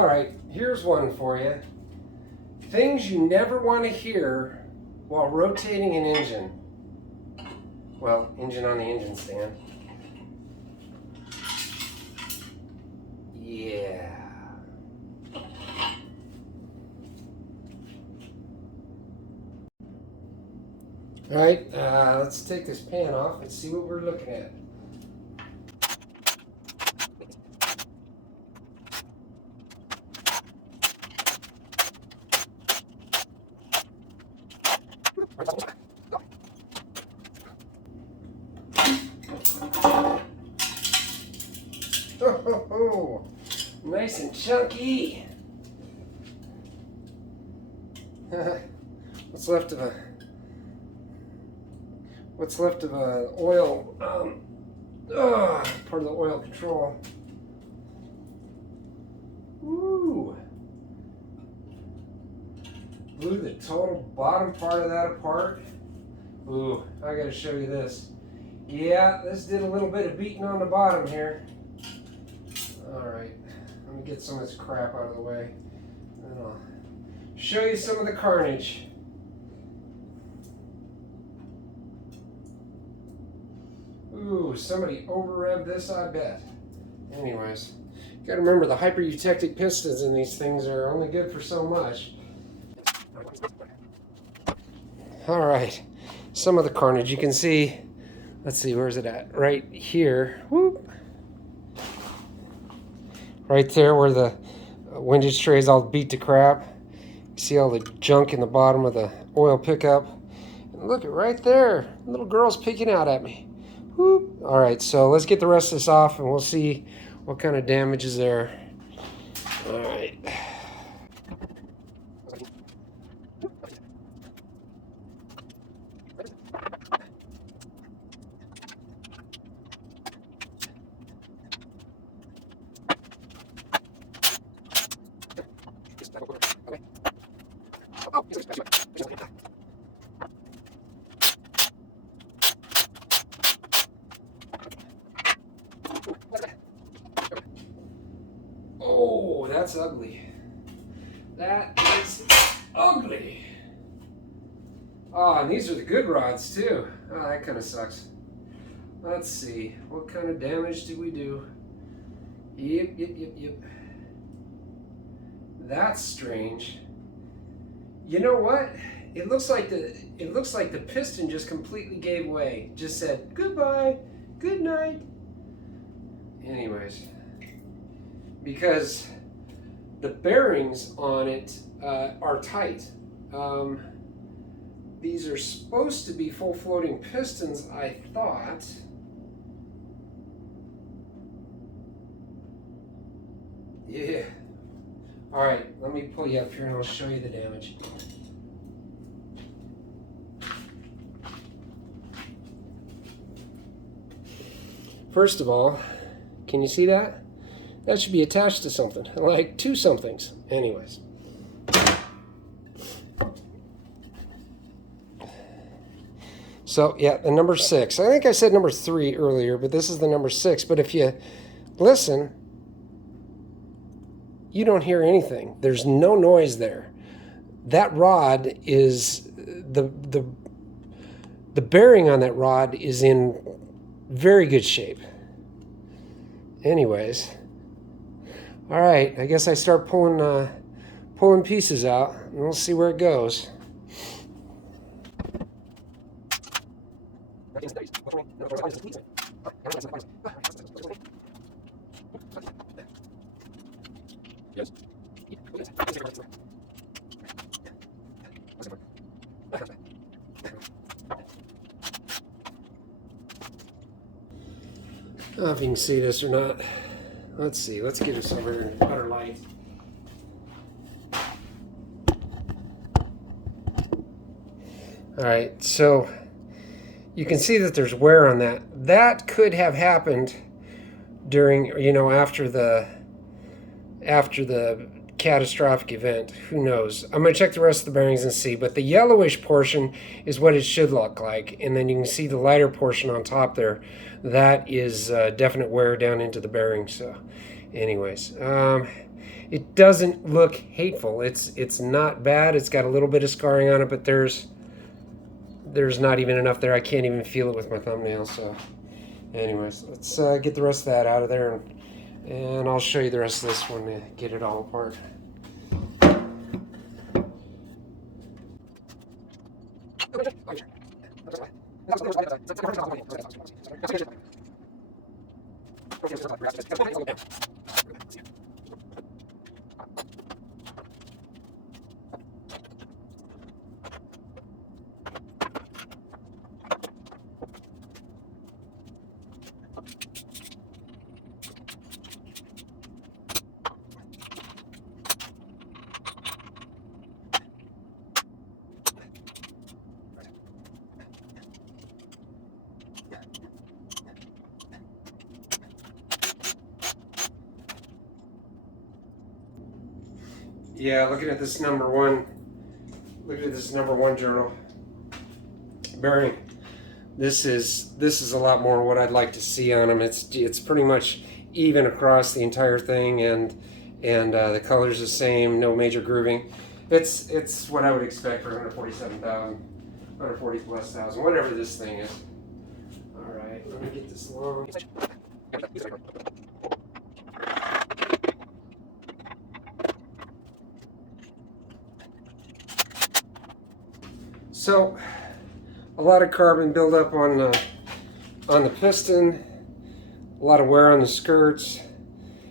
All right, here's one for you. Things you never want to hear while rotating an engine. Well, engine on the engine stand. Yeah. All right, let's take this pan off and see what we're looking at. Oh, nice and chunky. What's left of a oil, part of the oil control. Woo! Blew the total bottom part of that apart. Ooh, I gotta show you this. Yeah, this did a little bit of beating on the bottom here. Alright, let me get some of this crap out of the way. And I'll show you some of the carnage. Ooh, somebody over-revved this, I bet. Anyways, you gotta remember the hyper-eutectic pistons in these things are only good for so much. Alright, some of the carnage. You can see, let's see, where's it at? Right here. Whoop. Right there where the windage tray is all beat to crap. You see all the junk in the bottom of the oil pickup. And look at right there. The little girl's peeking out at me. Whoop. All right, so let's get the rest of this off and we'll see what kind of damage is there. All right. Oh, that's ugly. That is ugly. Oh, and these are the good rods too. Oh, that kind of sucks. Let's see. What kind of damage did we do? Yep. That's strange. You know what? It looks like the piston just completely gave way. Just said goodbye, good night. Anyways, because the bearings on it are tight. These are supposed to be full floating pistons, I thought. Yeah. All right, let me pull you up here and I'll show you the damage. First of all, can you see that? That should be attached to something, like two somethings. Anyways. So, yeah, the number 6. I think I said number 3 earlier, but this is the number 6. But if you listen, you don't hear anything. There's no noise there. That rod is, the bearing on that rod is in very good shape. Anyways, all right, I guess I start pulling pieces out, and we'll see where it goes. I don't know if you can see this or not. Let's see. Let's get this over here in better light. All right, so you can see that there's wear on that. That could have happened during, after the catastrophic event. Who knows? I'm going to check the rest of the bearings and see, but the yellowish portion is what it should look like, and then you can see the lighter portion on top there. That is definite wear down into the bearing. So anyways, it doesn't look hateful. It's not bad. It's got a little bit of scarring on it, but there's not even enough there. I can't even feel it with my thumbnail. So anyways, let's get the rest of that out of there, and I'll show you the rest of this when we get it all apart. Yeah, looking at this number one journal bearing. This is a lot more what I'd like to see on them. It's pretty much even across the entire thing, and the color's the same, no major grooving. It's what I would expect for 147,000, 140 plus thousand, whatever this thing is. All right, let me get this along. So, a lot of carbon buildup on the piston, a lot of wear on the skirts.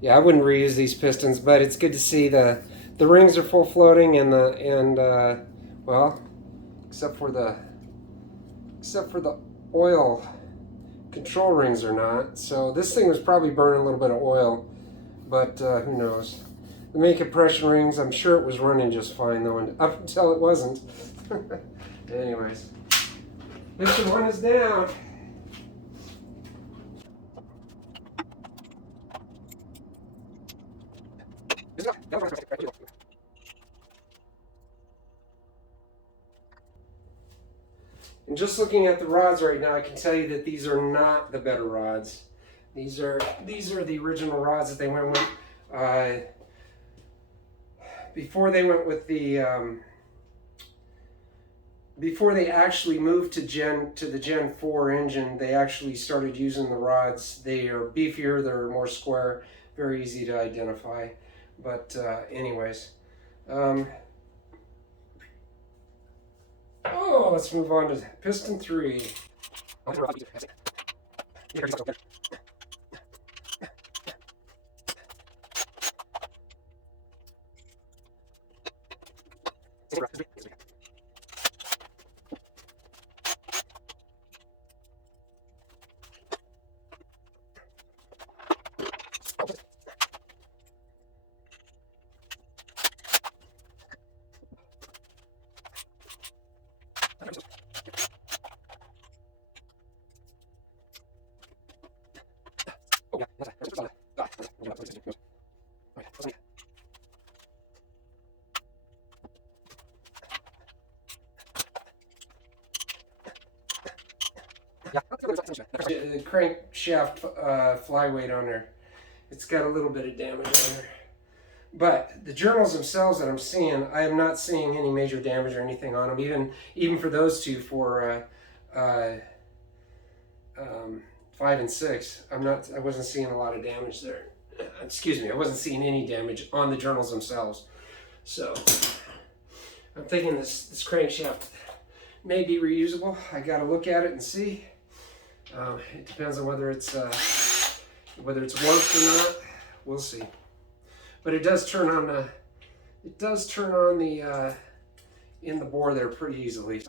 Yeah, I wouldn't reuse these pistons, but it's good to see the rings are full floating, and well, except for the oil control rings are not. So this thing was probably burning a little bit of oil, but who knows? The main compression rings, I'm sure it was running just fine though, and up until it wasn't. Anyways, piston one is down. And just looking at the rods right now, I can tell you that these are not the better rods. These are the original rods that they went with before they went with the before they actually moved to the Gen 4 engine. They actually started using the rods. They are beefier, they're more square, very easy to identify. But anyways, let's move on to piston 3. The crankshaft flyweight on there, it's got a little bit of damage on there. But the journals themselves that I'm seeing, I am not seeing any major damage or anything on them. Even for those two, for 5 and 6, I wasn't seeing a lot of damage there. Excuse me, I wasn't seeing any damage on the journals themselves. So I'm thinking this crankshaft may be reusable. I got to look at it and see. It depends on whether it's warped or not. We'll see. But it does turn on the in the bore there pretty easily.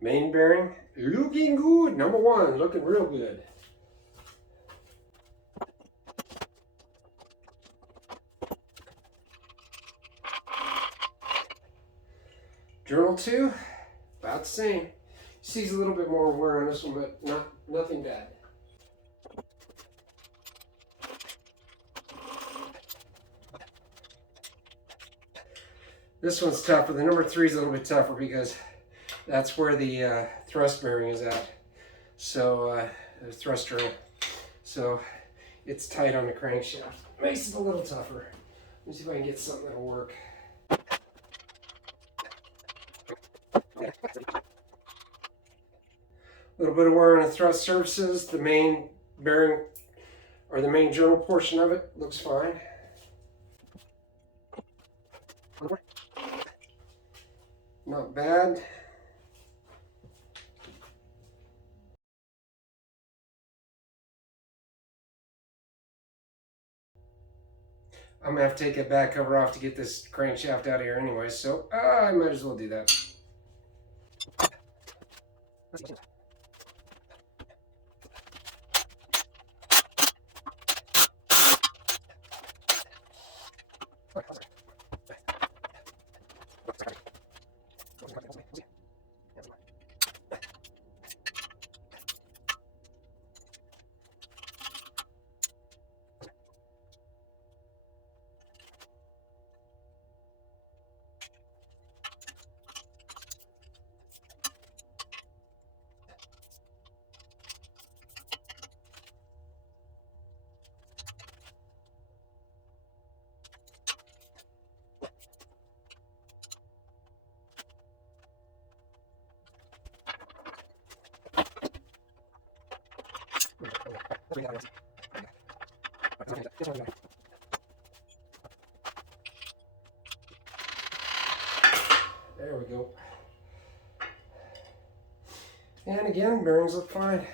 Main bearing, looking good. Number one, looking real good. Journal 2, about the same. Sees a little bit more wear on this one, but nothing bad. This one's tougher. The number 3 is a little bit tougher because that's where the thrust bearing is at. So, the thrust journal. So, it's tight on the crankshaft. Makes it a little tougher. Let me see if I can get something that'll work. A little bit of wear on the thrust surfaces. The main bearing, or the main journal portion of it, looks fine. Not bad. I'm gonna have to take that back cover off to get this crankshaft out of here anyway, so I might as well do that. There we go. And again, bearings look fine.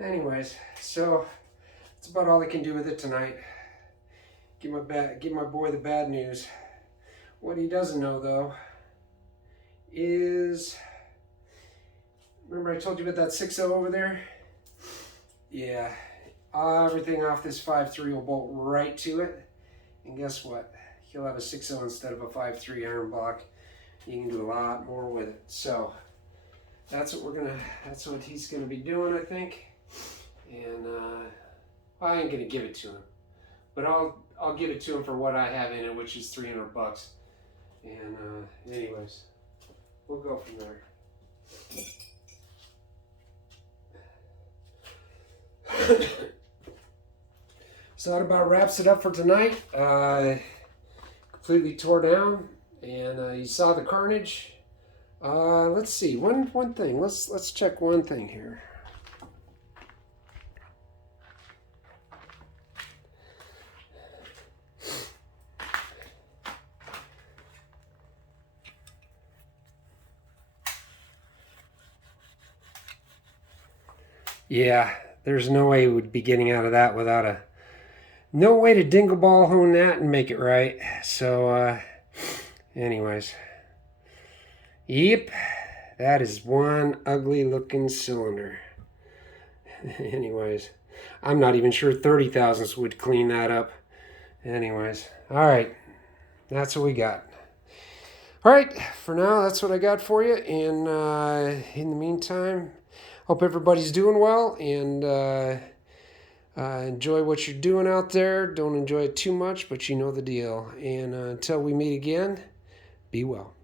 Anyways, so that's about all I can do with it tonight. Give my boy the bad news. What he doesn't know though is, remember I told you about that 6.0 over there? Yeah, everything off this 5.3 will bolt right to it. And guess what? He'll have a 6.0 instead of a 5.3 iron block. You can do a lot more with it. So that's what he's gonna be doing, I think. And I ain't gonna give it to him, but I'll give it to him for what I have in it, which is $300. And anyways, we'll go from there. So that about wraps it up for tonight. Completely tore down, and you saw the carnage. Let's see, one thing. Let's check one thing here. Yeah, there's no way we'd be getting out of that without no way to dingle ball hone that and make it right. So, anyways. Yep, that is one ugly looking cylinder. Anyways, I'm not even sure 30 thousandths would clean that up. Anyways, all right, that's what we got. All right, for now, that's what I got for you. And in the meantime, hope everybody's doing well. And Enjoy what you're doing out there. Don't enjoy it too much, but you know the deal. And until we meet again, be well.